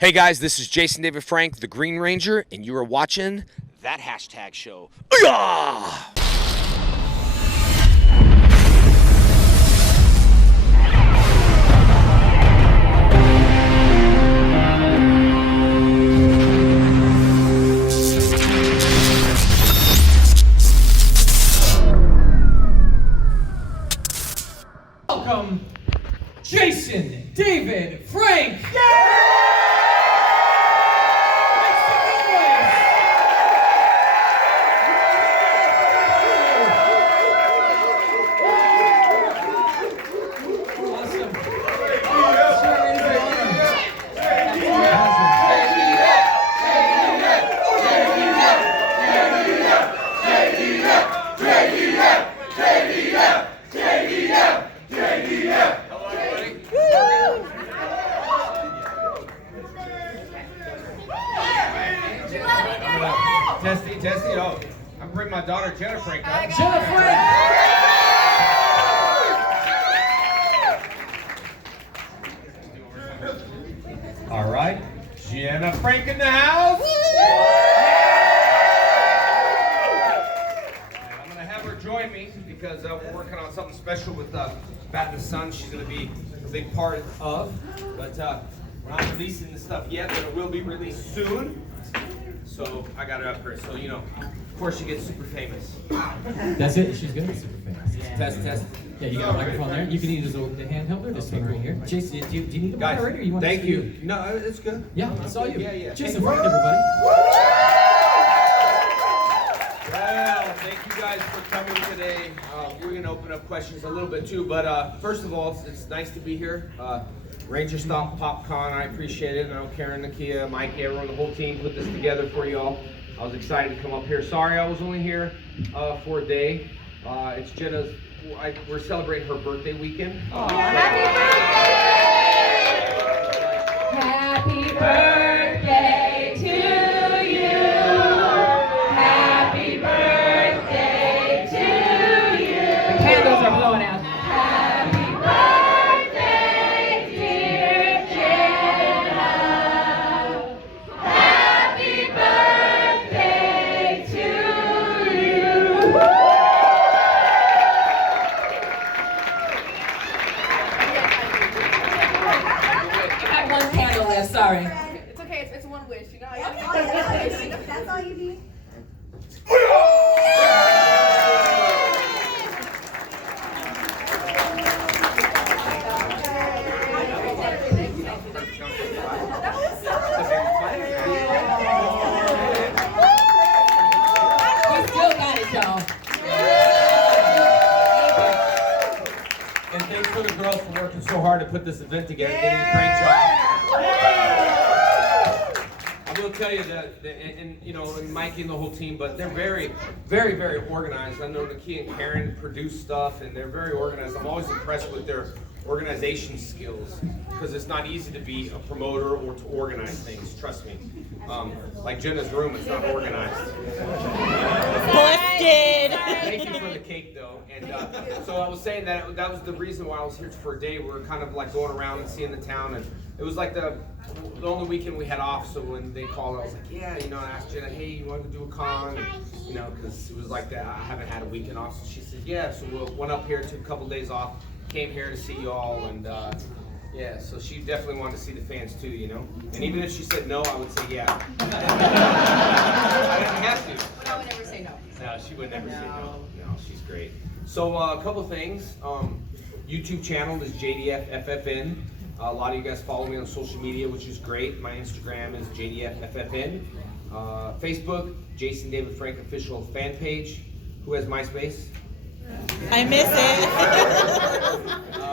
Hey guys, this is Jason David Frank, the Green Ranger, and you are watching That Hashtag Show. Ooh-yah! Welcome, Jason David Frank. Tessie, oh, I'm bringing my daughter Jenna Frank up. Jenna Frank. All right, Jenna Frank in the house. I'm gonna have her join me because we're working on something special with Bat in the Sun. She's gonna be a big part of, but we're not releasing the stuff yet, but it will be released soon. So I got her up here. So of course she gets super famous. That's it. She's good. Super famous. Test. Yeah, you got a microphone there. You can use the handheld or just hang right here. Jason, do you need a Guys, moderator? Or you want thank to you. No, it's good. Yeah, it's all you. Yeah. Jason Frank, everybody. Well, thank you guys for coming today. We're going to open up questions a little bit too, but first of all, it's nice to be here. Rangerstop PopCon, I appreciate it. I know Karen, Nakia, Mike, everyone, the whole team put this together for you all. I was excited to come up here. Sorry I was only here for a day. It's Jenna's, we're celebrating her birthday weekend. Happy birthday to you. Happy birthday to you. The candles are blowing out. Happy birthday, dear Jenna. Happy birthday to you. One candle left, sorry. It's okay, it's one wish, you know? That's all you need. We still got it, y'all. And thanks for the girls for working so hard to put this event together. They did a great job. I will tell you that, and Mikey and the whole team, but they're very, very, very organized. I know Nakia and Karen produce stuff, and they're very organized. I'm always impressed with their organization skills because it's not easy to be a promoter or to organize things. Trust me. Like Jenna's room, it's not organized. Busted! Thank you for the cake, though. And so I was saying that was the reason why I was here for a day. We were kind of like going around and seeing the town, and it was like the only weekend we had off. So when they called, I was like, yeah, I asked Jenna, hey, you want to do a con? Because it was like that. I haven't had a weekend off. So she said, yeah. So we went up here, took a couple days off, came here to see you all, and yeah. So she definitely wanted to see the fans too, And even if she said no, I would say yeah. I didn't have to. But I would never say no. No, she would never say no. No, she's great. So a couple things. YouTube channel is JDFFFN. A lot of you guys follow me on social media, which is great. My Instagram is JDFFFN. Facebook, Jason David Frank official fan page. Who has MySpace? I miss it.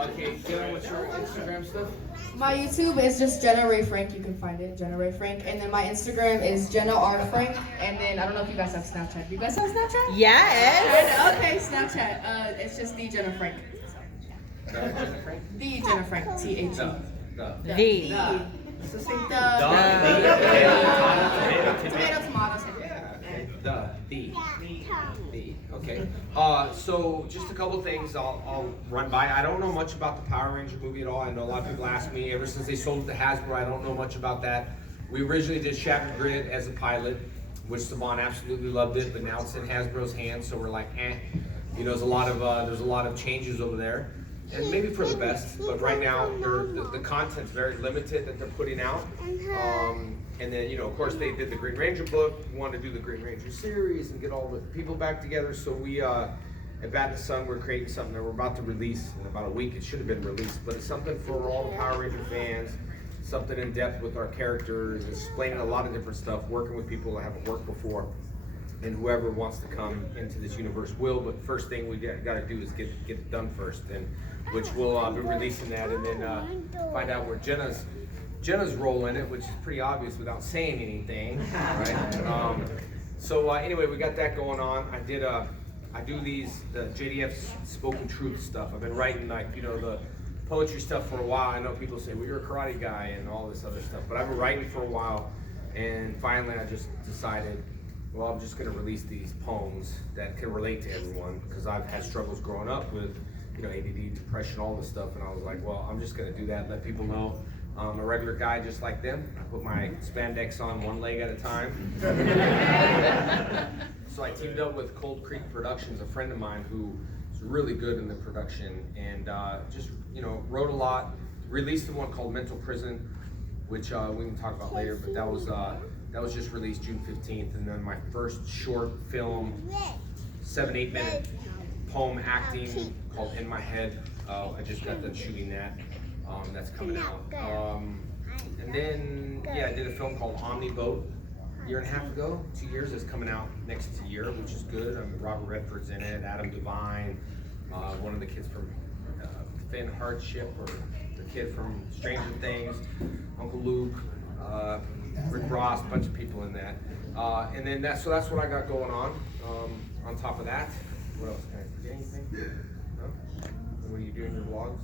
Okay, Jenna, what's your Instagram stuff? My YouTube is just Jenna Ray Frank. You can find it, Jenna Ray Frank. And then my Instagram is Jenna R Frank. And then I don't know if you guys have Snapchat. You guys have Snapchat? Yes. Okay, Snapchat. It's just the Jenna Frank. Jenna Frank? The Jenna Frank. T-H-E. The. It's the same. Tomato, tomato. The. Okay. So just a couple things I'll run by. I don't know much about the Power Ranger movie at all. I know a lot of people ask me. Ever since they sold it to Hasbro, I don't know much about that. We originally did Shattered Grid as a pilot, which Saban absolutely loved it, but now it's in Hasbro's hands, so we're like, You know, there's a lot of changes over there, and maybe for the best. But right now, the content's very limited that they're putting out. And then, you know, of course, they did the Green Ranger book. We wanted to do the Green Ranger series and get all the people back together. So we, at Bat in the Sun, we're creating something that we're about to release in about a week. It should have been released, but it's something for all the Power Ranger fans. Something in depth with our characters, explaining a lot of different stuff, working with people that haven't worked before, and whoever wants to come into this universe will. But first thing we got to do is get it done first, and which we'll be releasing that, and then find out where Jenna's role in it, which is pretty obvious without saying anything, right? So anyway, we got that going on. I do the JDF spoken truth stuff. I've been writing, like, you know, the poetry stuff for a while. I know people say, well, you're a karate guy and all this other stuff, but I've been writing for a while, and finally I just decided, well, I'm just going to release these poems that can relate to everyone, because I've had struggles growing up with, you know, ADD, depression, all this stuff, and I was like, well, I'm just going to do that, let people know I'm a regular guy just like them. I put my spandex on one leg at a time. So I teamed up with Cold Creek Productions, a friend of mine who is really good in the production, and just, you know, wrote a lot. Released one called Mental Prison, which we can talk about later, but that was just released June 15th. And then my first short film, 7-8 minute poem acting called In My Head. I just got done shooting that. That's coming out. And then, yeah, I did a film called Omniboat a year and a half ago, 2 years. It's coming out next year, which is good. Robert Redford's in it, Adam Devine, one of the kids from Finn Hardship, or the kid from Stranger Things, Uncle Luke, Rick Ross, a bunch of people in that. And then that's what I got going on. On top of that, what else? Can I forget anything? No? What are you doing in your vlogs?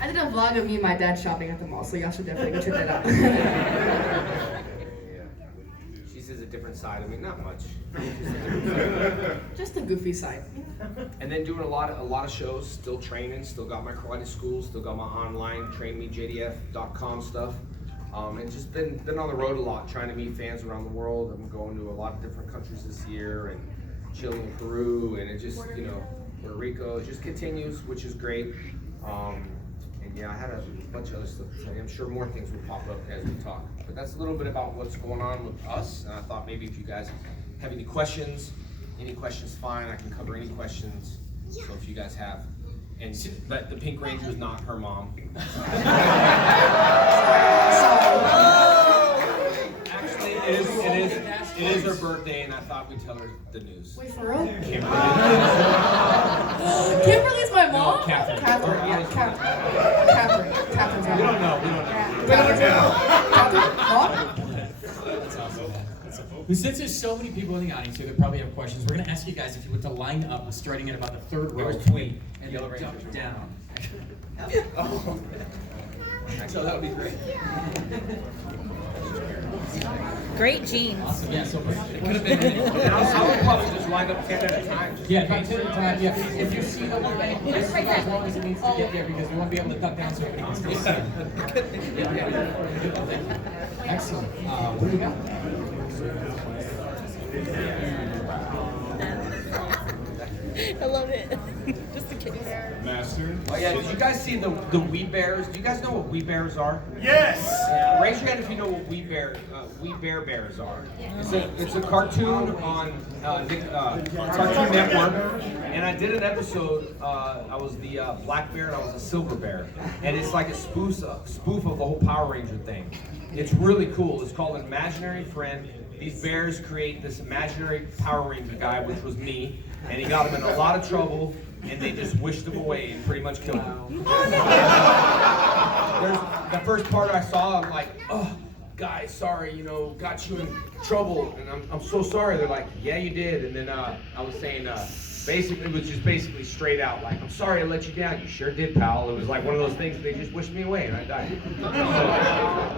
I did a vlog of me and my dad shopping at the mall, so y'all should definitely go check that out. Yeah. She sees a different side of me, not much. Just a goofy side. And then doing a lot of shows, still training, still got my karate school, still got my online trainmejdf.com stuff. And just been on the road a lot, trying to meet fans around the world. I'm going to a lot of different countries this year, and chilling in Peru, and it just, you know, Puerto Rico, it just continues, which is great. And yeah, I had a bunch of other stuff to tell you. I'm sure more things will pop up as we talk. But that's a little bit about what's going on with us. And I thought maybe if you guys have any questions fine. I can cover any questions. So if you guys have. And but the Pink Ranger is not her mom. Actually, it is her birthday, and I thought we'd tell her the news. Wait, for real? Kimberly. Kimberly's my mom? No, Catherine. Catherine, yeah, Catherine. Catherine's my We mom. don't know. Catherine, mom? That's awesome. Well, since there's so many people in the audience here that probably have questions, we're going to ask you guys if you were to line up, starting at about the third row, tweet. and Yellow then Ranger. jump down. Oh. So that would be great. Great genes. Awesome. Yeah, so It could have been anyone. I would probably just line up 10 at a time. yeah, about 10 at a time. Yeah, if you see the one, just go as long as it needs to get there, because we won't be able to duck down so everybody can still see. Excellent. What do we got? I love it. Just in case. Master. Oh yeah, did you guys see the We Bears? Do you guys know what We Bears are? Yes! Raise your hand if you know what We Bear Bears are. It's a cartoon on Cartoon Network, and I did an episode. I was the black bear and I was a silver bear, and it's like a spoof of the whole Power Ranger thing. It's really cool. It's called An Imaginary Friend. These bears create this imaginary Power Ranger guy, which was me, and he got him in a lot of trouble, and they just wished him away and pretty much killed him. There's the first part I saw, I'm like, oh, guys, sorry, you know, got you in trouble, and I'm so sorry. They're like, yeah, you did. And then I was saying, Basically, it was just basically straight out like, I'm sorry I let you down. You sure did, pal. It was like one of those things that they just wished me away and I died.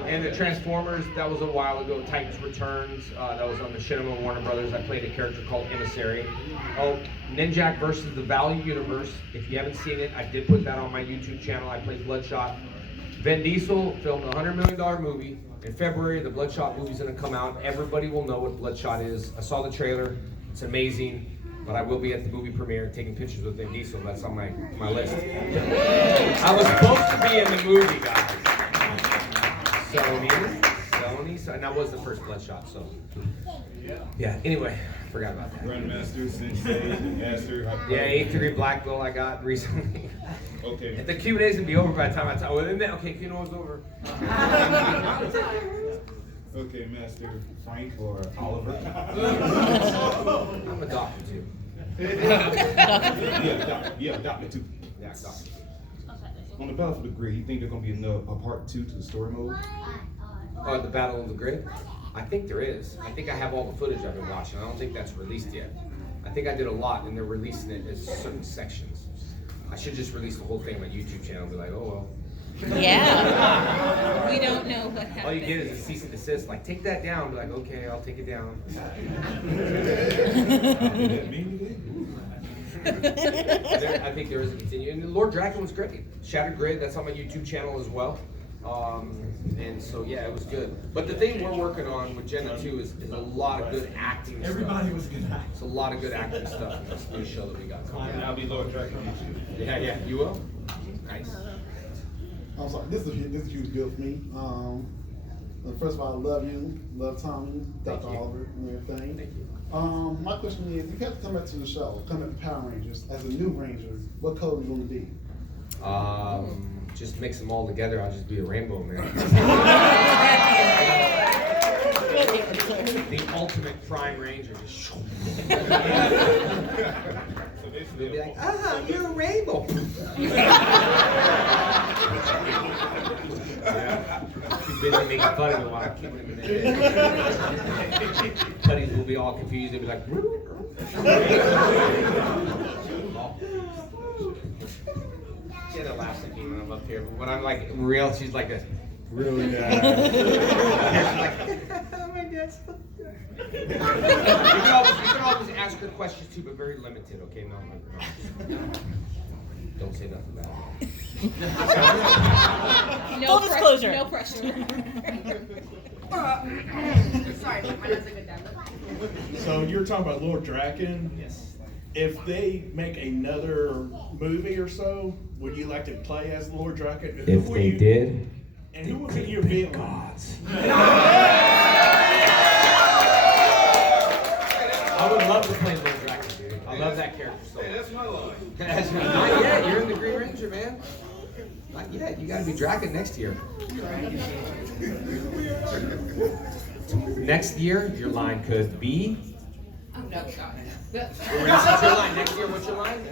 And the Transformers, that was a while ago. Titans Returns, that was on Machinima Warner Brothers. I played a character called Emissary. Oh, Ninjak versus the Value Universe. If you haven't seen it, I did put that on my YouTube channel. I played Bloodshot. Vin Diesel filmed a $100 million movie. In February, the Bloodshot movie's gonna come out. Everybody will know what Bloodshot is. I saw the trailer. It's amazing. But I will be at the movie premiere taking pictures with Vin Diesel. That's on my list. I was supposed to be in the movie, guys. Sony, and that was the first Bloodshot, so. Yeah, anyway, forgot about that. Grandmaster, Sensei, Master. Yeah, 8th degree black belt I got recently. Okay. The Q&A's gonna be over by the time I tell. Well, then, okay, Q&A's over. Okay, Master Frank or Oliver. I'm a doctor too. Yeah, doctor too. Yeah, doctor. On the Battle for the Grid, you think there's gonna be a part 2 to the story mode? The Battle of the Grid? I think there is. I think I have all the footage I've been watching. I don't think that's released yet. I think I did a lot and they're releasing it as certain sections. I should just release the whole thing on my YouTube channel and be like, oh well. Yeah. We don't know what happened. All you get is a cease and desist, like take that down. Be like, okay, I'll take it down. I think there is a continue. And Lord Dragon was great. Shattered Grid, that's on my YouTube channel as well. And so yeah, it was good. But the thing we're working on with Jenna too is a lot of good acting Everybody stuff. was good at it. It's a lot of good acting stuff in this new show that we got coming. I'll be Lord Dragon. Yeah, you will? Nice. I'm sorry, this is a huge deal for me. First of all, I love you, love Tommy, Thank Dr. you. Oliver, and everything. Thank you. My question is, if you have to come back to the show, come back to Power Rangers, as a new Ranger, what color are you going to be? Just mix them all together, I'll just be a rainbow man. The ultimate Prime Ranger. Just they'll be like, you're a rainbow. Too busy making fun of me while I'm keeping him in there. Buddies will be all confused. They'll be like, Jenna laughs at me when I'm up here, but when I'm like real, she's like this. Really? She's like, oh my God. You can always ask her questions too, but very limited, okay? No. Don't say nothing bad. Full disclosure. No pressure. Sorry, my dad's a good dad. So you're talking about Lord Draken? Yes. If they make another movie or so, would you like to play as Lord Draken? And who would you- did, And who would be your villain? I would love to play Lord Draken, dude. I love that character so much. Hey, that's my line. Not yet. You're in the Green Ranger, man. Not yet. You gotta be Draken next year. Next year, your line could be. Oh, no, God. What's your line next year? What's your line?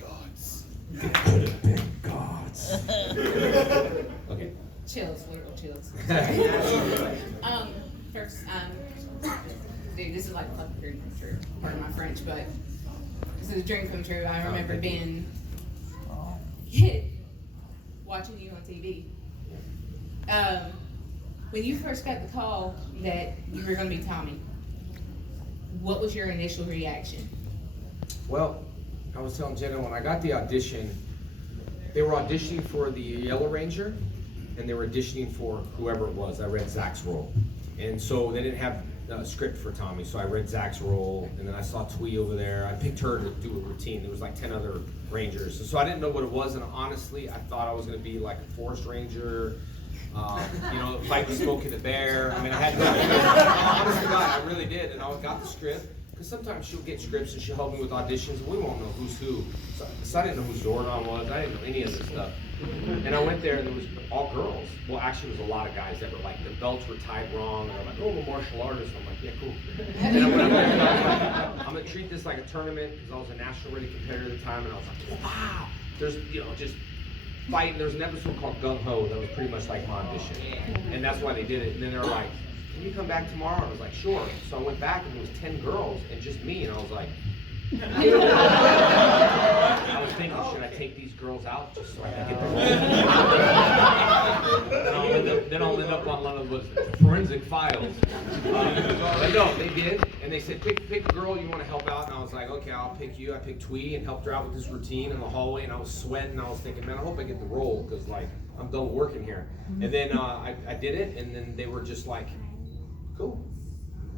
Gods. It could have been gods. Okay. Chills, literal chills. First, dude, this is like a fucking dream come true. Pardon my French, but this is a dream come true. I remember being a kid watching you on TV. When you first got the call that you were going to be Tommy, what was your initial reaction? Well, I was telling Jenna when I got the audition, they were auditioning for the Yellow Ranger, and they were auditioning for whoever it was. I read Zach's role, and so they didn't have a script for Tommy, so I read Zach's role, and then I saw Twee over there. I picked her to do a routine. There was like 10 other Rangers, so I didn't know what it was, and honestly, I thought I was going to be like a Forest Ranger. Fight the Smokey the Bear. I mean, I had no honest to God, I really did, and I got the script. Because sometimes she'll get scripts and she'll help me with auditions, and we won't know who's who. So I didn't know who Zordon was. I didn't know any of this stuff. And I went there, and there was all girls. Well, actually, it was a lot of guys that were like, their belts were tied wrong, and they're like, oh, I'm a martial artist. I'm like, yeah, cool. And then when I went there, I was like, I'm gonna treat this like a tournament, because I was a national ready competitor at the time, and I was like, wow. There's, just fighting. There's an episode called Gung Ho that was pretty much like my audition, and that's why they did it. And then they're like, can you come back tomorrow? And I was like, sure. So I went back, and there was 10 girls and just me, and I was like, I was thinking, should I take these girls out just so I can get the role? then I'll end up on one of those forensic files. But no, they did, and they said, pick a girl you want to help out, and I was like, okay, I'll pick you. I picked Twee and helped her out with this routine in the hallway, and I was sweating, and I was thinking, man, I hope I get the role, because like, I'm done working here. And then I did it, and then they were just like, cool,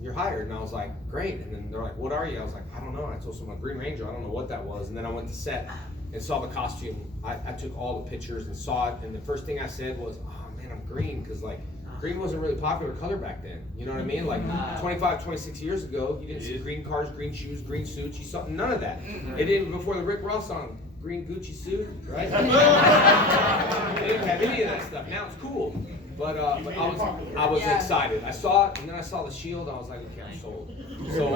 you're hired. And I was like, great. And then they're like, what are you? I was like, I don't know. And I told someone, Green Ranger, I don't know what that was. And then I went to set and saw the costume. I took all the pictures and saw it, and the first thing I said was, oh man, I'm green, because like, green wasn't really popular color back then. You know what I mean? Like 25, 26 years ago, you didn't see green cars, green shoes, green suits. You saw none of that. It didn't before the Rick Ross song, green Gucci suit, right? They didn't have any of that stuff. Now it's cool. But I was excited. I saw it, and then I saw the shield. I was like, okay, I'm sold. So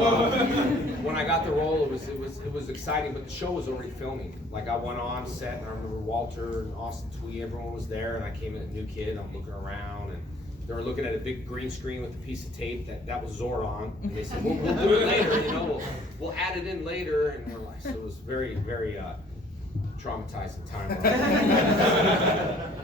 when I got the role, it was exciting. But the show was already filming. Like I went on set, and I remember Walter and Austin Twee, everyone was there, and I came in a new kid. I'm looking around, and they were looking at a big green screen with a piece of tape that was Zordon. And they said, we'll do it later. You know, we'll add it in later. And we're like, so it was very, very traumatizing time.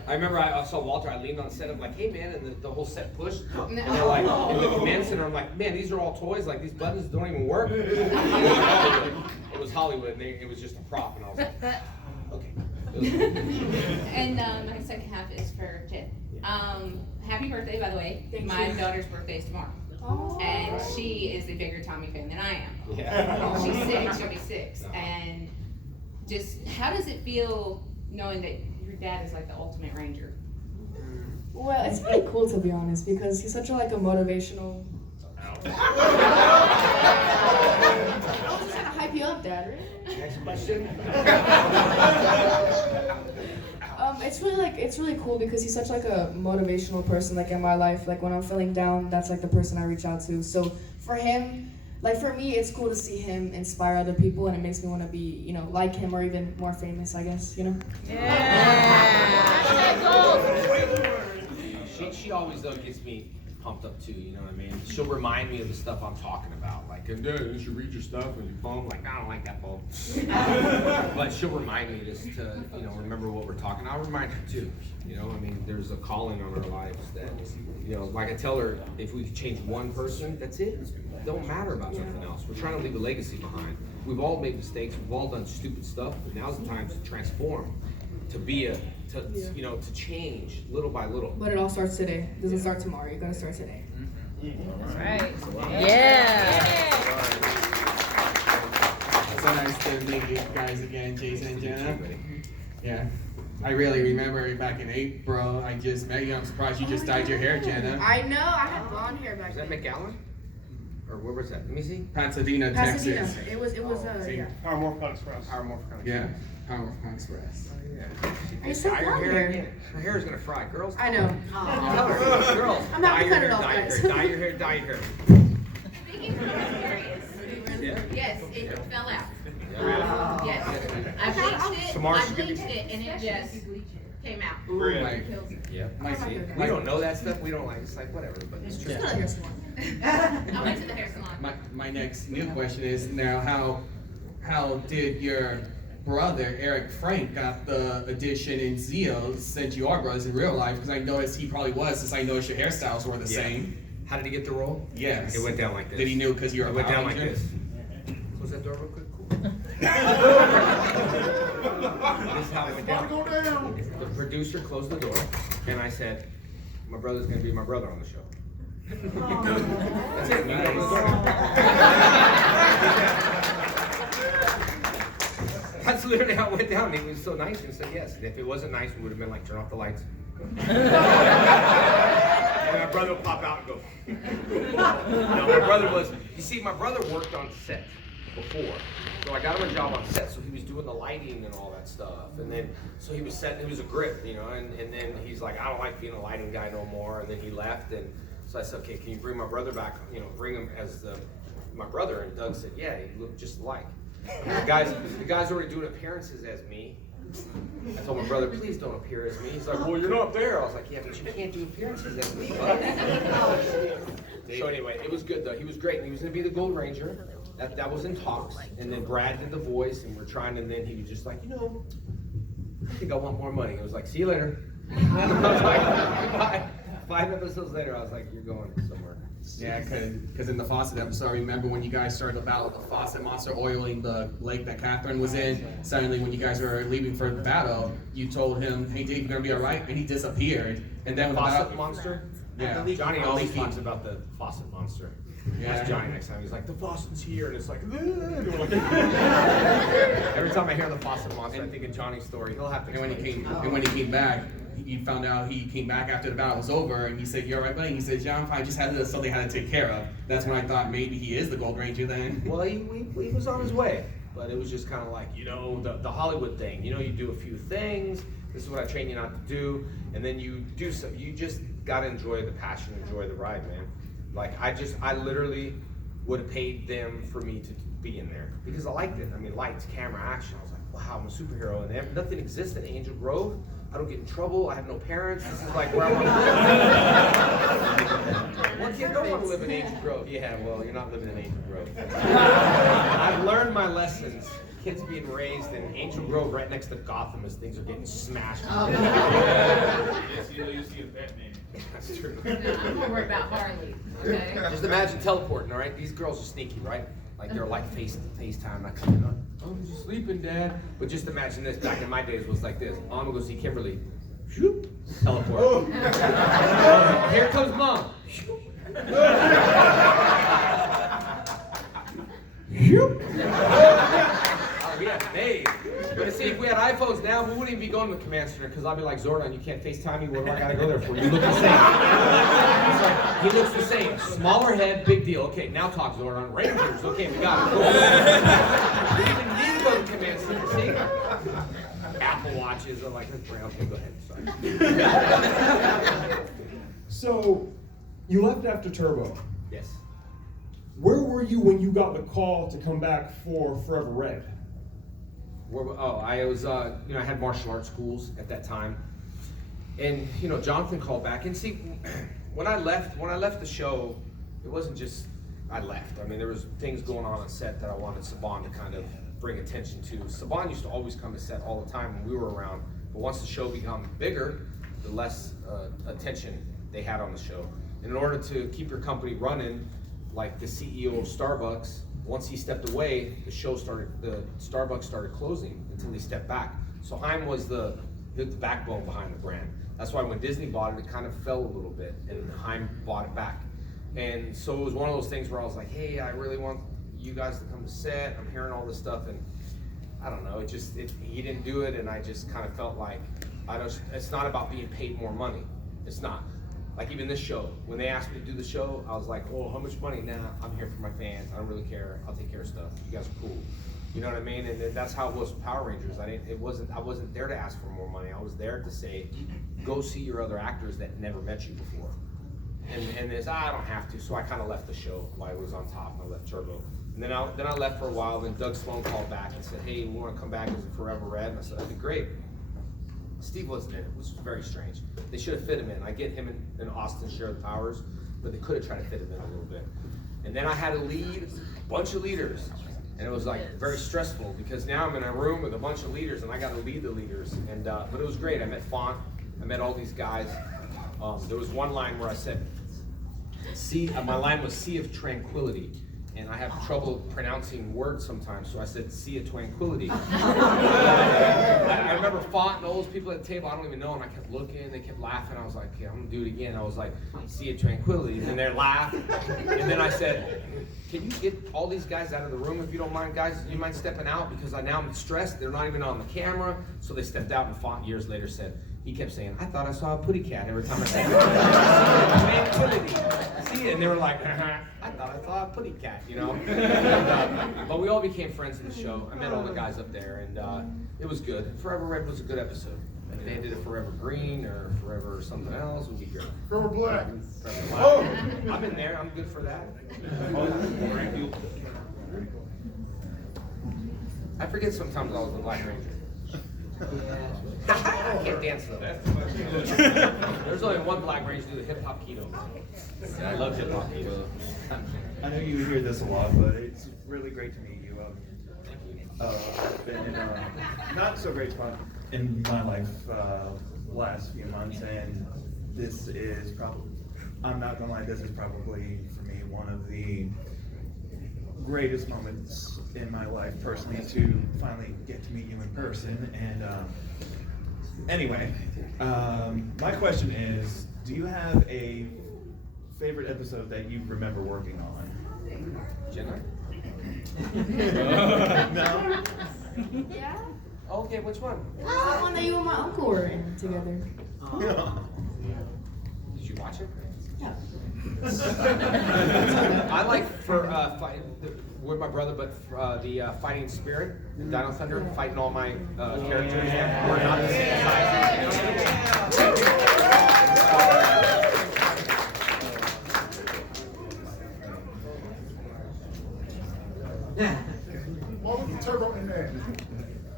I remember I saw Walter, I leaned on set, I'm like, hey man, and the whole set pushed. And they're like, in the command center, I'm like, man, these are all toys, like these buttons don't even work. It was Hollywood, and it was just a prop, and I was like, okay. And my second half is for Jen. Happy birthday, by the way. My daughter's birthday is tomorrow. Oh. And she is a bigger Tommy fan than I am. Yeah. She's 6, she'll be 6. And just, how does it feel knowing that your dad is like the ultimate ranger? Well, it's really cool to be honest, because he's such a motivational. I was just trying to hype you up, Dad. Right? Next question. It's really cool because he's such a motivational person in my life. Like when I'm feeling down, that's the person I reach out to. So for him, for me, it's cool to see him inspire other people, and it makes me want to be, like him or even more famous, I guess, She always gets me pumped up too, you know what I mean? She'll remind me of the stuff I'm talking about. Like, dude, you should read your stuff and your phone. Like, I don't like that phone. But she'll remind me just to, remember what we're talking. I'll remind her too. There's a calling on our lives that, like I tell her, if we change one person, that's it. It don't matter about something else. We're trying to leave a legacy behind. We've all made mistakes. We've all done stupid stuff. But now's the time to transform, to be to change little by little. But it all starts today. It doesn't start tomorrow. You gotta start today. That's right. Yeah. It's so nice to meet you guys again, Jason and Jenna. Yeah. I really remember back in April, I just met you. I'm surprised you just dyed your hair, Jenna. I know. I had blonde hair back Was that then. McAllen? Or where was that? Let me see. Pasadena, Pasadena. Texas. It was yeah. Power Morphin Express. Our Morphin. Yeah. Power Morphin Express. I still Dye your blonde hair hair. again. Her hair is gonna fry. Girls. I know. Tell her, girls. I'm not dye your gonna cut hair, it off, dye your guys. hair, dye your hair, dye your hair. Speaking from experience, yes, it fell out. Yes, I bleached it, and it just came out. Yeah. My, We don't know that stuff. We don't like. It's like whatever, but it's true. I went to the hair salon. my next new question is now how did your brother Eric Frank got the audition in Zio since you are brothers in real life? Because I noticed he probably was, since I noticed your hairstyles were the same. How did he get the role? Yes. It went down like this. Did he know because you're a It went down Power like Ranger? this. Close that door real quick. Cool. This is how it went down. The producer closed the door, and I said, "My brother's gonna be my brother on the show." That's it. You open the door. That's literally how it went down. He was so nice and said yes. And if it wasn't nice, we would have been like, turn off the lights. And my brother would pop out and go. No, my brother my brother worked on set before. So I got him a job on set, so he was doing the lighting and all that stuff. And then, so he was set, it was a grip, and then he's like, I don't like being a lighting guy no more. And then he left, and so I said, okay, can you bring my brother back, bring him as my brother? And Doug said, yeah, he looked just alike. The guy's already doing appearances as me. I told my brother, please don't appear as me. He's like, well, you're not there. I was like, yeah, but you can't do appearances as me. So anyway, it was good though. He was great. And he was going to be the Gold Ranger. that was in talks, and then Brad did the voice, and we're trying, and then he was just like, I think I want more money. I was like, see you later. And I was like, five episodes later, I was like, you're going somewhere. Yeah, because in the Fawcett episode, I remember when you guys started about the Fawcett monster oiling the lake that Catherine was in. Suddenly, when you guys were leaving for the battle, you told him, "Hey, Dave, you're gonna be all right," and he disappeared. And then when the Fawcett battle, monster? Yeah. Johnny always Leaky. talks about the Fawcett monster. Yeah. Ask Johnny next time. He's like, the Fawcett's here, and it's like, every time I hear the Fawcett monster, I think of Johnny's story. He'll have to. And when he came back, he found out he came back after the battle was over, and he said, "You're all right, buddy?" And he said, "Yeah, I'm fine. I just had something I had to take care of." That's when I thought maybe he is the Gold Ranger then. Well, he was on his way, but it was just kind of like, the Hollywood thing. You do a few things. This is what I train you not to do, and then you do so. You just gotta enjoy the passion, enjoy the ride, man. Like I literally would have paid them for me to be in there because I liked it. I mean, lights, camera, action. I was like, wow, I'm a superhero, and nothing exists in Angel Grove. I don't get in trouble. I have no parents. This is like where I want to live. What kid don't want to live in Angel Grove? Yeah, well, you're not living in Angel Grove. I've learned my lessons. Kids being raised in Angel Grove right next to Gotham as things are getting smashed. You see a Batman. That's true. No, I'm more worried about Harley. Okay. Just imagine teleporting, all right? These girls are sneaky, right? Like they're like FaceTime, like coming up. Oh, you're sleeping, Dad. But just imagine this. Back in my days, was like this. I'm gonna go see Kimberly. Shoop. Teleport. Oh. Here comes Mom. Shoop. Shoop. Oh, we have days. But see, if we had iPhones now, we wouldn't even be going to the command center because I'll be like, Zordon, you can't FaceTime me. What do I gotta go there for? You look the same. It's like, he looks the same. Smaller head, big deal. Okay, now talk, Zordon. Rangers. Okay, we got it. We didn't even need to go to the command center. See? Apple Watches. I'm like, okay, go ahead. Sorry. So, you left after Turbo. Yes. Where were you when you got the call to come back for Forever Red? I was, I had martial arts schools at that time, and Jonathan called back. And see, when I left the show, it wasn't just I left. I mean, there was things going on set that I wanted Saban to kind of bring attention to. Saban used to always come to set all the time when we were around, but once the show became bigger, the less attention they had on the show. And in order to keep your company running, like the CEO of Starbucks, once he stepped away, the Starbucks started closing until he stepped back. So Haim was the backbone behind the brand. That's why when Disney bought it, it kind of fell a little bit, and Haim bought it back. And so it was one of those things where I was like, hey, I really want you guys to come to set. I'm hearing all this stuff, and I don't know, he didn't do it, and I just kind of felt like, it's not about being paid more money. It's not. Like even this show, when they asked me to do the show, I was like, oh, how much money? Nah, I'm here for my fans. I don't really care. I'll take care of stuff. You guys are cool. You know what I mean? And then that's how it was with Power Rangers. I wasn't there to ask for more money. I was there to say, go see your other actors that never met you before. And it's, I don't have to. So I kind of left the show while I was on top. I left Turbo. And then I left for a while. Then Doug Sloan called back and said, hey, we want to come back as a Forever Red. And I said, that'd be great. Steve wasn't in it, which was very strange. They should have fit him in. I get him and Austin share the powers, but they could have tried to fit him in a little bit. And then I had to lead a bunch of leaders. And it was like very stressful because now I'm in a room with a bunch of leaders and I got to lead the leaders. And but it was great. I met Font. I met all these guys. There was one line where I said, my line was Sea of Tranquility. And I have trouble pronouncing words sometimes, so I said Sea of Tranquility. I remember Font and all those people at the table, I don't even know, and I kept looking, they kept laughing. I was like, okay, I'm gonna do it again. I was like, Sea of Tranquility, and they laughed. And then I said, can you get all these guys out of the room if you don't mind, guys? You mind stepping out? Because now I'm stressed, they're not even on the camera. So they stepped out, and Font years later said, he kept saying, I thought I saw a putty cat every time I said Tranquility. See, and they were like, I thought I saw a putty cat, but we all became friends in the show. I met all the guys up there, and it was good. Forever Red was a good episode. If they did it Forever Green or Forever something else, we'd be here. Forever Black. Forever Black. Oh. I'm in there. I'm good for that. I forget sometimes I was the Black Ranger. I can't dance though. There's only one black ranger to do the hip hop keto. I love hip hop keto. I know you hear this a lot, but it's really great to meet you. I've been in a not so great spot in my life last few months, and this is probably, I'm not gonna lie, this is probably for me one of the greatest moments in my life personally, to finally get to meet you in person. And anyway, my question is, do you have a favorite episode that you remember working on? Jenna? No? Yeah. Okay, which one? The one that you and my uncle were in together. Did you watch it? Yeah. I like for with my brother, but the fighting spirit, the Dino Thunder, fighting all my characters. We're not the same size. What was the turbo in that?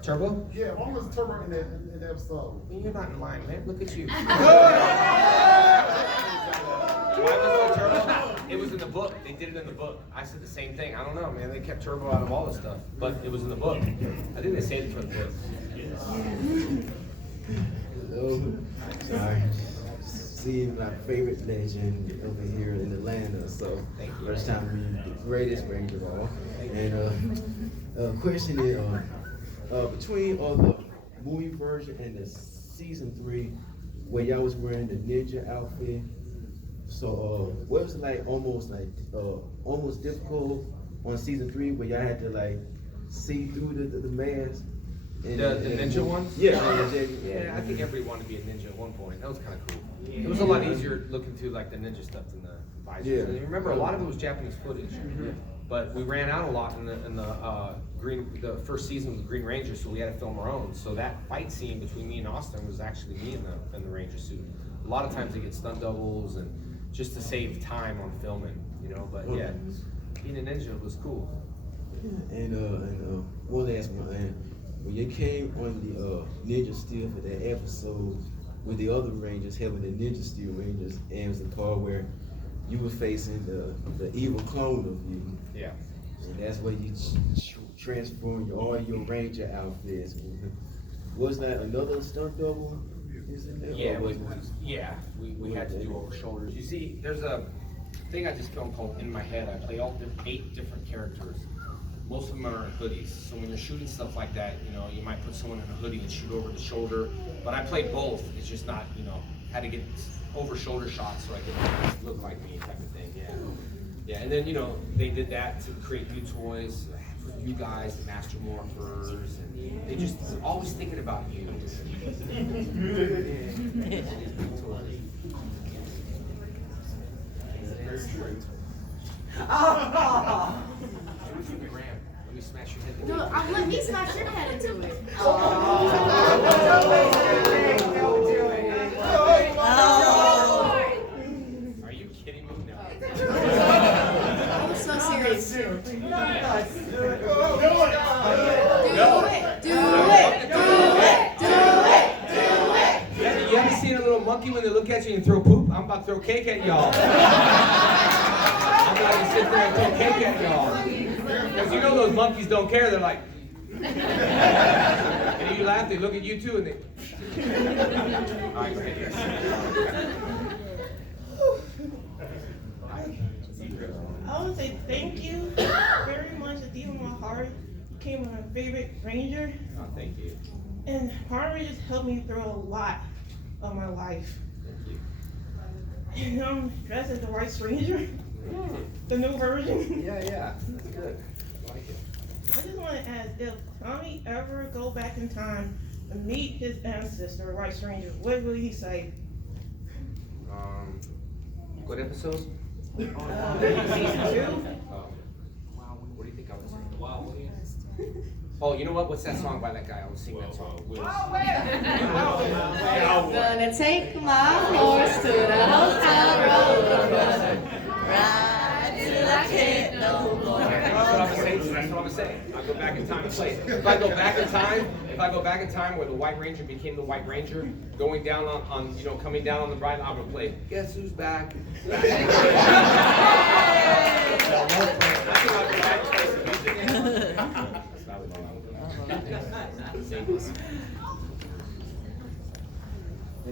Turbo? Yeah, what was the turbo in that episode? You're not in line, man. Look at you. Why was there turbo? It was in the book. They did it in the book. I said the same thing. I don't know, man. They kept turbo out of all this stuff, but it was in the book. I think they saved it for the book. Hello. Sorry. Seeing my favorite legend over here in Atlanta. So first time meeting the greatest ranger of all. And question is, between the movie version and the season 3, where y'all was wearing the ninja outfit. So what was it like? Almost difficult on season 3, where y'all had to like see through the mask. The ninja ones? Yeah. Yeah, I think everybody wanted to be a ninja at one point. That was kind of cool. It was a lot easier looking through like the ninja stuff than the visors. Yeah. And remember, a lot of it was Japanese footage. But we ran out a lot in the first season of the Green Ranger, so we had to film our own. So that fight scene between me and Austin was actually me in the Ranger suit. A lot of times they get stunt doubles and just to save time on filming, you know. But yeah, being a ninja was cool. And one last one. And when you came on the Ninja Steel for that episode with the other Rangers having the Ninja Steel Rangers, and it was the part where you were facing the evil clone of you. Yeah. And that's where you transformed all your Ranger outfits. Was that another stunt double? Yeah, we had to do over shoulders. You see, there's a thing I just filmed called In My Head. I play all 8 different characters. Most of them are in hoodies. So when you're shooting stuff like that, you know, you might put someone in a hoodie and shoot over the shoulder. But I played both. It's just not, you know, had to get over shoulder shots so I could look like me type of thing. Yeah. Yeah, and then, you know, they did that to create new toys for you guys, the Master Morphers, and they just always thinking about you. Let me smash your head. No, let me smash your head into it. Are you kidding me? No. I was so serious. Do it. You ever seen a little monkey when they look at you and throw poop? I'm about to throw cake at y'all. I'm about to sit there and throw cake at y'all. Because you know those monkeys don't care. They're like, and you laugh, they look at you too, and they. All right, go ahead, yes. I want to say thank you very much to deep in my heart. You became my favorite Ranger. Oh, thank you. And Power Rangers helped me through a lot of my life. Thank you. And I'm dressed as the White Ranger, the new version. Yeah, that's good. I like it. I just want to ask, if Tommy ever go back in time and meet his ancestor, White Ranger, what will he say? What episodes? Season 2? What do you think I would say? Wow. Oh, you know what? What's that song by that guy? I will sing that song. Gonna take my horse to the hotel road. Ride till I can't no more. That's what I'm saying. That's what I'm saying. I go back in time and play it. If I go back in time if I go back in time where the White Ranger became the White Ranger, going down on you know, coming down on the ride, I'm gonna play Guess Who's Back? Hey,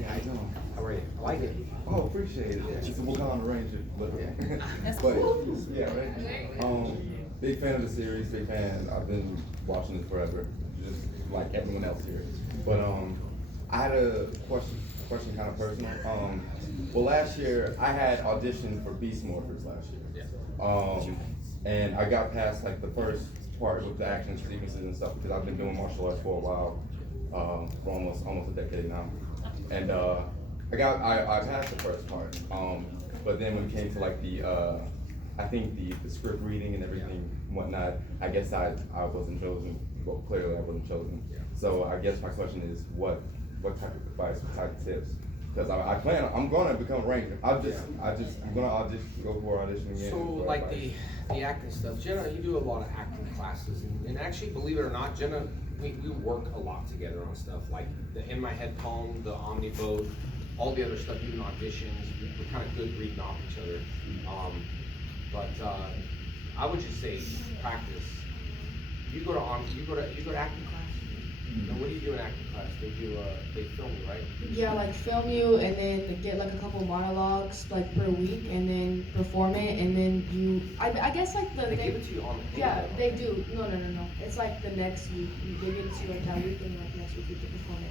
how you doing? How are you? I like it. Oh, appreciate it. It's a Wakanda Ranger, but yeah, right. Big fan of the series, big fan. I've been watching it forever, just like everyone else here. But I had a question kind of personal. Well, last year I had auditioned for Beast Morphers last year. And I got past like the first part with the action sequences and stuff because I've been doing martial arts for a while, for almost a decade now. And I passed the first part, but then when it came to like I think the script reading and everything and whatnot, I guess I wasn't chosen. Well, clearly I wasn't chosen. So I guess my question is, what type of advice, what type of tips? Because I'm gonna become a ranger. I'm gonna go for audition again. So like the acting stuff, Jenna, you do a lot of acting classes, and actually, believe it or not, Jenna, we work a lot together on stuff like the In My Head poem, the Omni Boat, all the other stuff, even auditions. We're kind of good reading off each other. But I would just say practice. You go to acting class. And what do you do in acting class? They film you, right? Yeah, like film you and then they get like a couple monologues like per week and then perform it and then I guess like they give it to you on the yeah, they do. No. It's like the next week. They give it to you like that week and like next week you can perform it.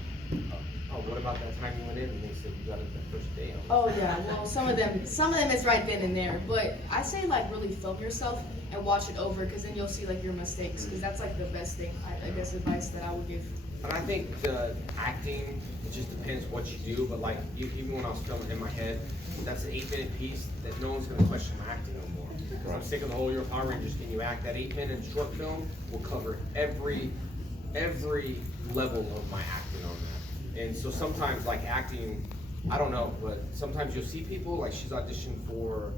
Oh, what about that time you went in and they said you got it the first day? Oh yeah, well some of them it's right then and there. But I say like really film yourself and watch it over because then you'll see like your mistakes because that's like the best thing, I guess, advice that I would give. And I think the acting, it just depends what you do, but like even when I was filming In My Head, that's an 8-minute piece that no one's gonna question my acting no more. Because I'm sick of the whole You're a Power Rangers, can you act? That 8-minute short film will cover every level of my acting on that. And so sometimes like acting, I don't know, but sometimes you'll see people, like she's auditioned for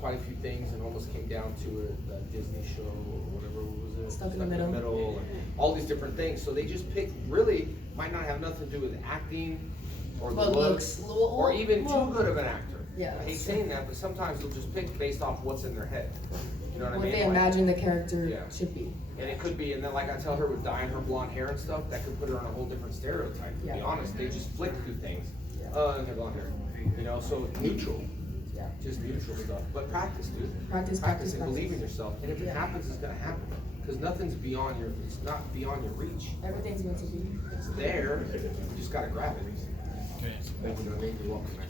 quite a few things and almost came down to a Disney show or whatever was it? Stuck in the Middle. And all these different things. So they just pick, really might not have nothing to do with acting or the looks or even too good of an actor. Yeah, I hate saying that, but sometimes they'll just pick based off what's in their head. You know what I mean? What they imagine the character should be. And it could be, and then like I tell her with dyeing her blonde hair and stuff, that could put her on a whole different stereotype. To be honest, they just flick through things. And their blonde hair. You know, so neutral. Yeah. Just neutral stuff. But practice, dude. Practice and believe in yourself. And if it happens, it's gonna happen. Because nothing's beyond it's not beyond your reach. Everything's meant to be. It's there. You just gotta grab it. Thank you, man. You're welcome, man.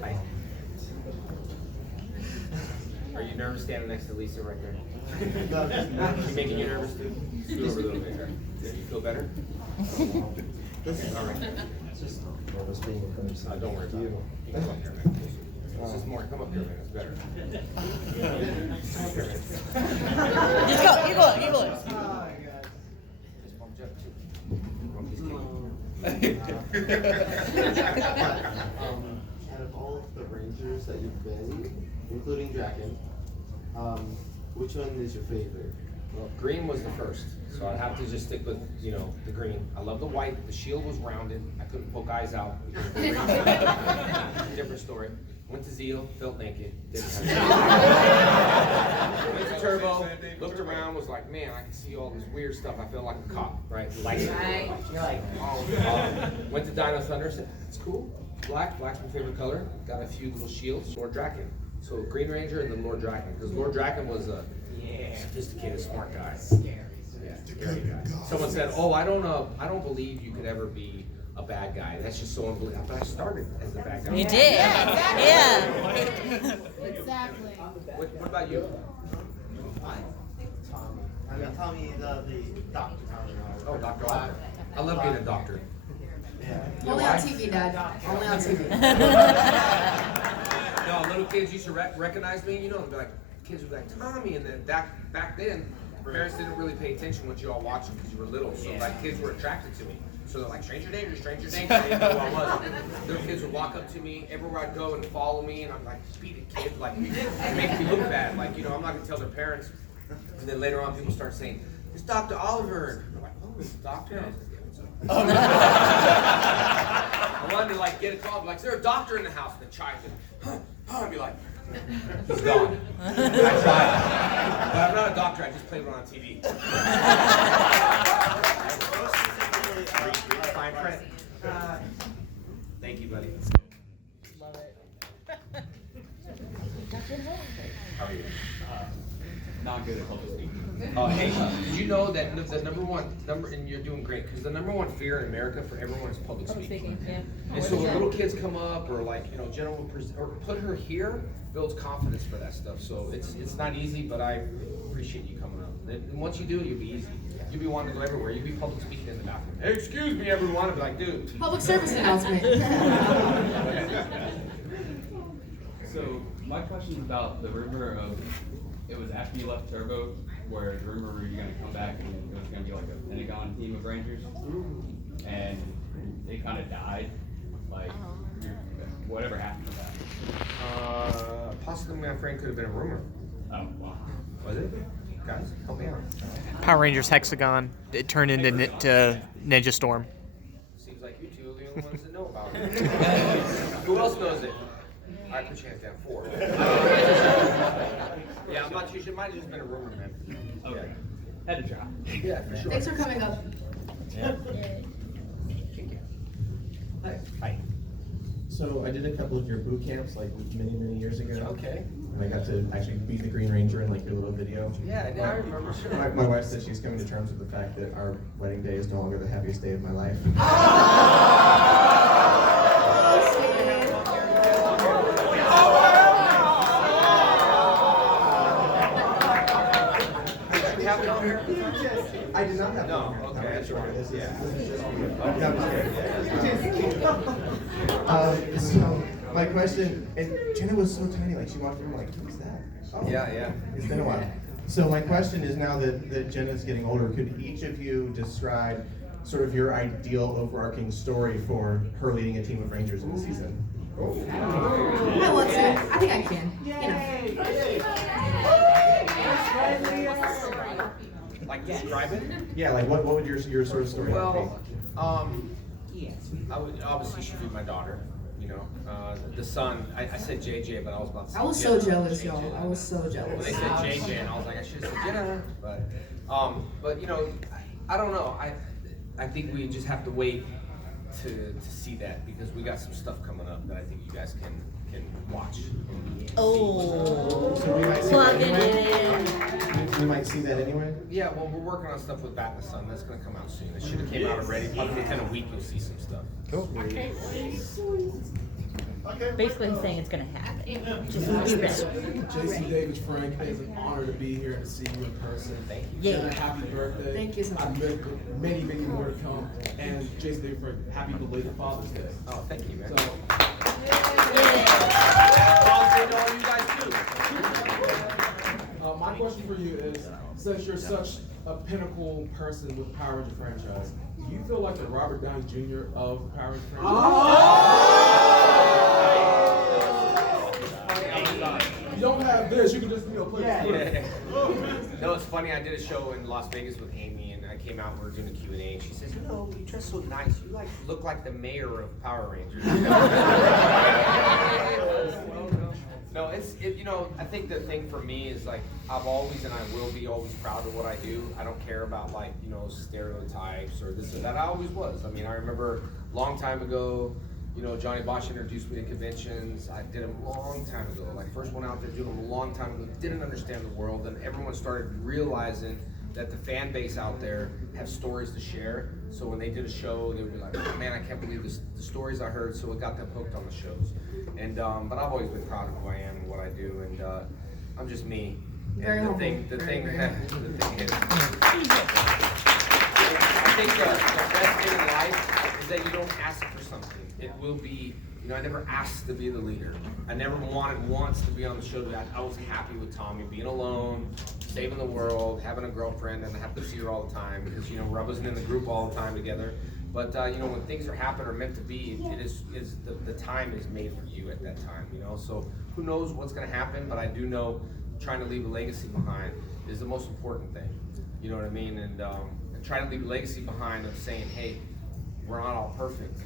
Hi. Are you nervous standing next to Lisa right there? She's making you nervous, dude? Scoot over a little bit. You feel better? All right. Don't worry about it. You can come up here, man. It's just more. Come up here, man. It's better. Come up here, man. Just go. Keep going. Keep going. Just bump Jeff, too. Out of all of the Rangers that you've been, including Draken, which one is your favorite? Well, green was the first, so I'd have to just stick with, you know, the green. I love the white. The shield was rounded. I couldn't poke eyes out. Different story. Went to Zeal, felt naked. Didn't have Went to Turbo, looked around, was like, man, I can see all this weird stuff. I feel like a cop, right? Like, you're like, oh. Went to Dino Thunder, said, it's cool. Black's my favorite color. Got a few little shields. Lord Draken. So Green Ranger and then Lord Draken, because Lord Draken was a sophisticated, smart guy. Yeah, scary guy. Someone said, "Oh, I don't believe you could ever be a bad guy. That's just so unbelievable." But I started as the bad guy. You did. Yeah. Exactly. What about you? Tommy. I mean, Tommy, the doctor Tommy. Oh, Dr. Ocker. I love being a doctor. Yeah. Only on TV, Dad. Only on TV. No, little kids used to recognize me, you know, and be like, kids would be like, Tommy, and then back then, parents didn't really pay attention what you all watching because you were little. So like kids were attracted to me. So they're like, stranger danger, stranger danger. They didn't know who I was. Little kids would walk up to me everywhere I'd go and follow me, and I'm like, beat it, kid. Like, it makes me look bad. Like, you know, I'm not gonna tell their parents. And then later on, people start saying, "It's Dr. Oliver." And I'm like, "Oh, it's a doctor." I was like, "Yeah, what's up?" I wanted to like get a call, be like, "Is there a doctor in the house?" And the child would, I'd be like, "He's gone." I tried, but I'm not a doctor. I just played one on TV. Fine print. Thank you, buddy. Love it. How are you? Not good at public speaking. Oh, hey, did you know that the number one, and you're doing great, because the number one fear in America for everyone is public speaking. Yeah. And so when little kids come up, or like, you know, Jenna will or put her here, builds confidence for that stuff. So it's not easy, but I appreciate you coming up. And once you do it, you'll be easy. You'll be wanting to go everywhere. You'll be public speaking in the bathroom. Hey, excuse me, everyone. I'll be like, dude. Public service announcement. So my question is about the rumor of, it was after you left Turbo, where the rumor were you going to come back and it was going to be like a Pentagon team of Rangers, and it kind of died. Like, whatever happened to that? Possibly my friend could have been a rumor. Oh, wow. Was it? Guys, help me out. Power Rangers Hexagon, it turned into Ninja Storm. Seems like you two are the only ones that know about it. Who else knows it? All right, put your hands down. 4. Yeah, I'm not too sure. It might have just been a rumor, man. Okay. Had to try. Yeah, for sure. Thanks for coming up. Yeah. Hi. So I did a couple of your boot camps like many years ago. Okay. And I got to actually be the Green Ranger in like your little video. Yeah, I remember. Sure. My wife said she's coming to terms with the fact that our wedding day is no longer the happiest day of my life. I did not have no. Okay, that's right. This is just Yeah. So my question, and Jenna was so tiny, like she walked in, I'm like, who's that? Oh, Yeah. It's been a while. So my question is, now that Jenna's getting older, could each of you describe sort of your ideal overarching story for her leading a team of Rangers in the season? I want to. I think I can. Like describe it? Yeah, like what would your sort of story be? Well, I would obviously she'd be my daughter. You know, the son. I said JJ, but I was about to say I was Jenna, so jealous, JJ. y'all. I was so jealous. Well, they said JJ, and I was like, I should have said Jenna. But you know, I don't know. I think we just have to wait to see that, because we got some stuff coming up that I think you guys can watch. Oh, so we might see plug that it anyway? in. We might see that anyway? Yeah, well, we're working on stuff with Bat and the Sun. That's going to come out soon. It should have came out already. Probably within a week you'll see some stuff. Cool. Okay. Basically, he's saying it's gonna happen. Just be ready. JC Davis Frank, it's an honor to be here and to see you in person. Thank you. Yeah. Jenna, happy birthday. Thank you so much. I've lived with many more to come. And JC Davis Frank, happy belated Father's Day. Oh, thank you, man. So, Father's Day to all you guys too. my question for you is, since you're such a pinnacle person with the Power Ranger franchise, do you feel like the Robert Downey Jr. of the Power Ranger franchise? You don't have this, you can just, play it. No, it's funny. I did a show in Las Vegas with Amy, and I came out and we were doing a Q&A, and she says, you know, you dress so nice. You look like the mayor of Power Rangers. No, you know, I think the thing for me is like, I've always and I will be always proud of what I do. I don't care about like, you know, stereotypes or this or that. I always was. I mean, I remember a long time ago, you know, Johnny Bosch introduced me to conventions. I did them a long time ago. Like first one out there, doing them a long time ago. Didn't understand the world, and everyone started realizing that the fan base out there have stories to share. So when they did a show, they would be like, oh, man, I can't believe the stories I heard. So it got them hooked on the shows. And but I've always been proud of who I am and what I do, and I'm just me. Very and humble. the thing is, I think the best thing in life is that you don't ask for something. It will be, I never asked to be the leader. I never wanted once to be on the show. I was happy with Tommy being alone, saving the world, having a girlfriend, and I have to see her all the time because, I wasn't in the group all the time together. But, when things are happening or meant to be, the time is made for you at that time, So who knows what's going to happen, but I do know trying to leave a legacy behind is the most important thing. You know what I mean? And trying to leave a legacy behind of saying, hey, we're not all perfect.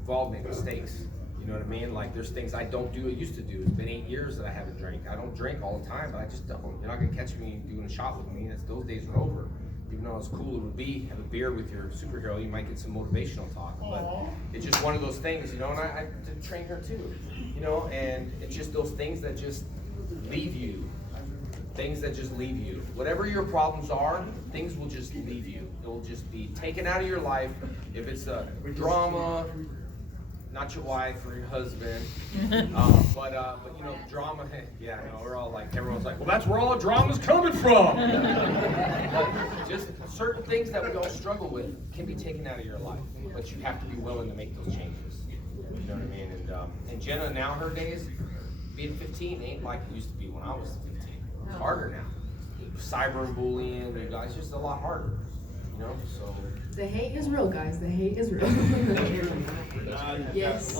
We've all made mistakes. You know what I mean? Like there's things I don't do, I used to do. It's been 8 years that I haven't drank. I don't drink all the time, but I just don't. You're not gonna catch me doing a shot with me. Those days are over. Even though as cool it would be, have a beer with your superhero, you might get some motivational talk. But it's just one of those things, and I did train her too. And it's just those things that just leave you. Things that just leave you. Whatever your problems are, things will just leave you. It will just be taken out of your life. If it's a drama, not your wife or your husband, but drama. Yeah, we're all like, everyone's like, well, that's where all the drama's coming from. But just certain things that we all struggle with can be taken out of your life, but you have to be willing to make those changes. You know what I mean? And Jenna, now her days, being 15 ain't like it used to be when I was 15. It's harder now. Cyber and bullying, you guys, just a lot harder. So. The hate is real, guys. The hate is real. Yes.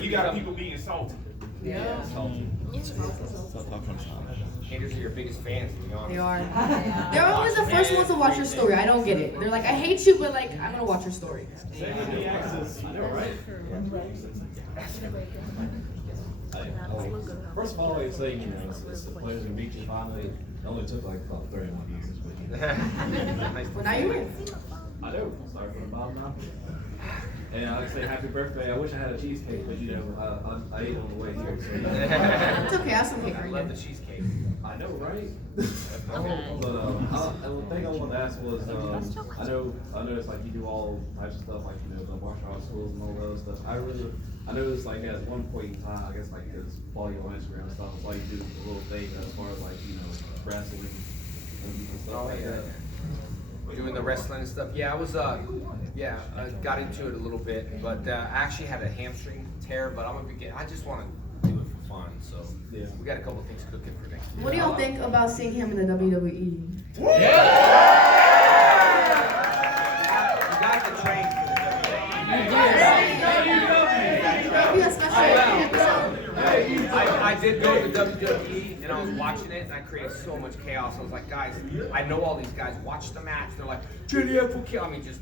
You got people being insulted. Yeah. Haters are your biggest fans, to be honest. They are. They're always the first ones to watch your story. I don't get it. They're like, I hate you, but like, I'm gonna watch your story. I know, right? First of all, I say, it's a pleasure to meet you finally. It only took like about 31 years. Well, now you're here. I know. Sorry for the bottom now. And I'd say happy birthday. I wish I had a cheesecake, but I ate on the way here. So. It's okay. I have some cake I right love now. the cheesecake. I know, right? But the thing I wanted to ask was, I know it's like you do all types of stuff, like the martial arts schools and all those stuff. I noticed like at one point in time, I guess like because follow you on Instagram and stuff, it's like you do a little thing as far as like wrestling and stuff like that. Doing the wrestling and stuff. Yeah, I was I got into it a little bit, but I actually had a hamstring tear. But I just want to do it for fun. So yeah, we got a couple of things cooking for next year. What do y'all think about seeing him in the WWE? Yeah! You got to train for the Maybe a special episode. I did go to WWE and I was watching it and I created so much chaos. I was like, guys, I know all these guys. Watch the match. They're like, JDF will kill. I mean, just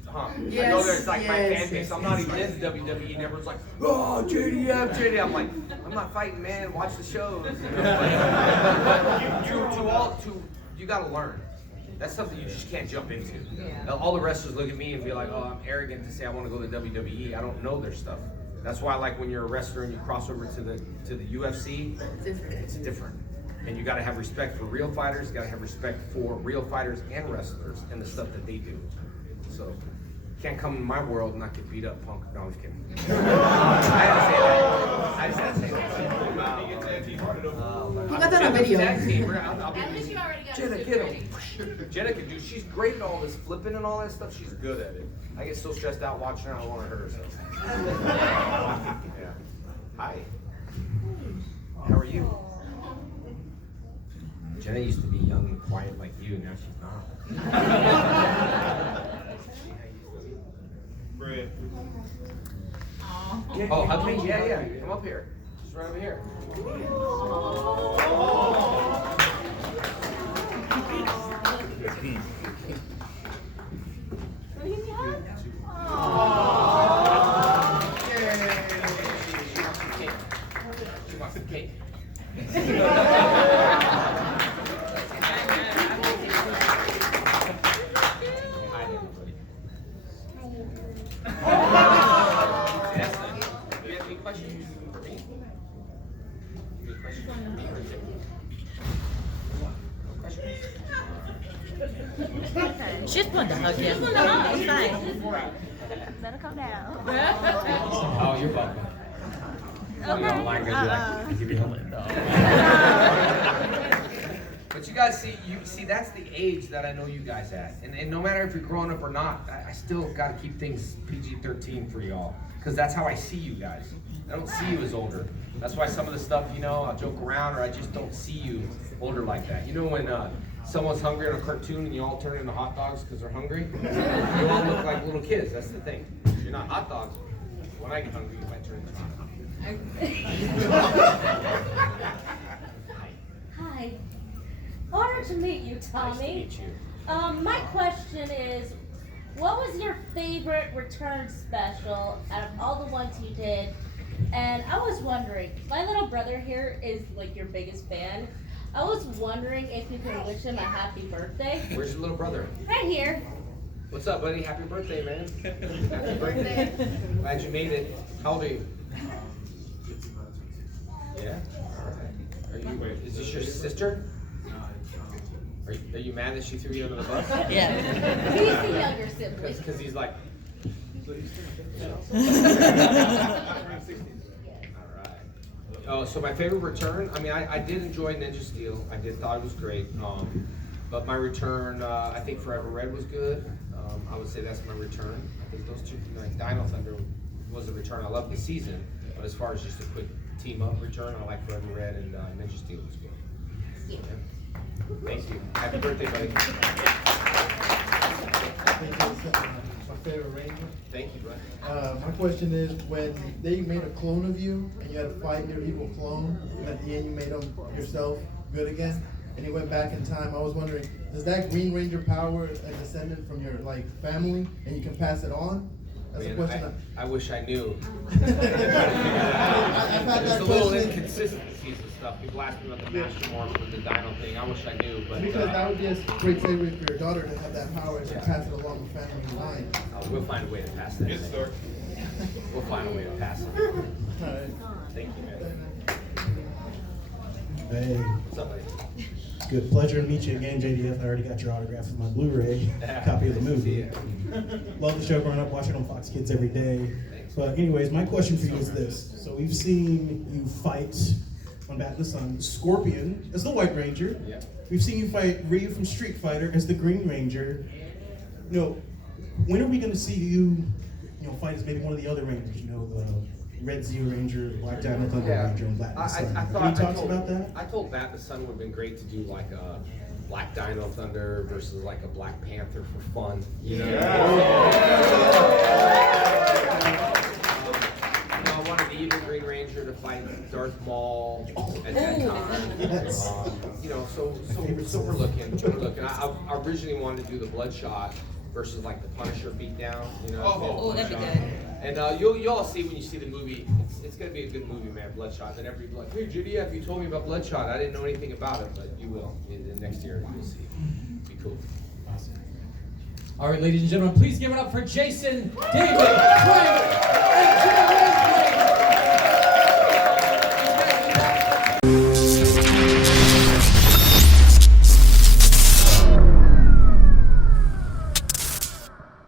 Yes, I know there's like my yes, fan base. yes, I'm not yes, even yes. in WWE. And everyone's like, oh, JDF. I'm like, I'm not fighting, man. Watch the shows. You got to learn. That's something you just can't jump into. All the wrestlers look at me and be like, oh, I'm arrogant to say I want to go to WWE. I don't know their stuff. That's why, like, when you're a wrestler and you cross over to the UFC, it's different. And you got to have respect for real fighters. You got to have respect for real fighters and wrestlers and the stuff that they do. So, you can't come in my world and not get beat up, punk. No, I'm just kidding. I had to say that. Who got that on video? At least you already got Jenna, it. get him. Jenna can do. She's great at all this flipping and all that stuff. She's good at it. I get so stressed out watching her. I don't want to hurt herself. Yeah. Hi. How are you? Jenna used to be young and quiet like you. Now she's not. Brad. Oh, hug me? Yeah. Come up here. Just right over here. She wants some cake. Hi, everybody. Do you have any questions for me? Any questions for me or Jim? No questions? She just wanted to hug you. She just wanted to hug. It's fine. Better calm down. Oh, you're welcome. Okay. Give me a But you guys see, that's the age that I know you guys at. And no matter if you're growing up or not, I still gotta keep things PG-13 for y'all. Because that's how I see you guys. I don't see you as older. That's why some of the stuff, you know, I'll joke around, or I just don't see you older like that. You know when someone's hungry in a cartoon and you all turn into hot dogs because they're hungry? You all look like little kids, that's the thing. You're not hot dogs. When I get hungry, you might turn into hot dogs. Hi. Honor to meet you, Tommy. Nice to meet you. My question is, what was your favorite return special out of all the ones you did? And I was wondering, my little brother here is like your biggest fan. I was wondering if you could wish him a happy birthday. Where's your little brother? Right here. What's up, buddy? Happy birthday, man. Happy birthday. Glad you made it. How old are you? Yeah? Alright. Is this your sister? Are you mad that she threw you under the bus? Yeah. He's the younger sibling. Because he's like... Oh, so my favorite return, I mean, I did enjoy Ninja Steel. I thought it was great. But my return, I think Forever Red was good. I would say that's my return. I think those two, like Dino Thunder was a return. I love the season, but as far as just a quick team up return, I like Forever Red and Ninja Steel was good. Yeah. Thank you. Happy birthday, buddy. My favorite Ranger. Thank you, brother. My question is, when they made a clone of you and you had to fight your evil clone, and at the end you made them yourself good again, and you went back in time, I was wondering, does that Green Ranger power a descendant from your family, and you can pass it on? That's a question. I wish I knew. I've had There's that a little question. inconsistencies and stuff. People ask me about the Master Morph with the Dino thing. I wish I knew, but Because that would be a great favorite for your daughter to have that power to pass it along the family line. we'll find a way to pass that. Good start. We'll find a way to pass it. All right. Thank you, man. Hey. What's up, buddy? Good pleasure to meet you again, JDF. I already got your autograph for my Blu-ray copy of the movie. Love the show growing up, watching it on Fox Kids every day. But anyways, my question for you is this. So we've seen you fight on Bat in the Sun, Scorpion as the White Ranger. Yeah. We've seen you fight Ryu from Street Fighter as the Green Ranger. You know, when are we going to see you, fight as maybe one of the other Rangers? You know, the Red Zeo Ranger, Black Dino Thunder Ranger, and Black in the Sun. Any talks about that? I told Bat in the Sun would have been great to do like a Black Dino Thunder versus like a Black Panther for fun. You know? I wanted the evil Green Ranger to fight Darth Maul at that time. So we're looking. I originally wanted to do the Bloodshot versus like the Punisher beatdown. That'd be good. And you'll all see when you see the movie. It's gonna be a good movie, man. Bloodshot. Then everybody will be like, hey, JDF, you told me about Bloodshot. I didn't know anything about it, but you will. Next year, you'll see. Be cool. All right, ladies and gentlemen, please give it up for Jason David Frank.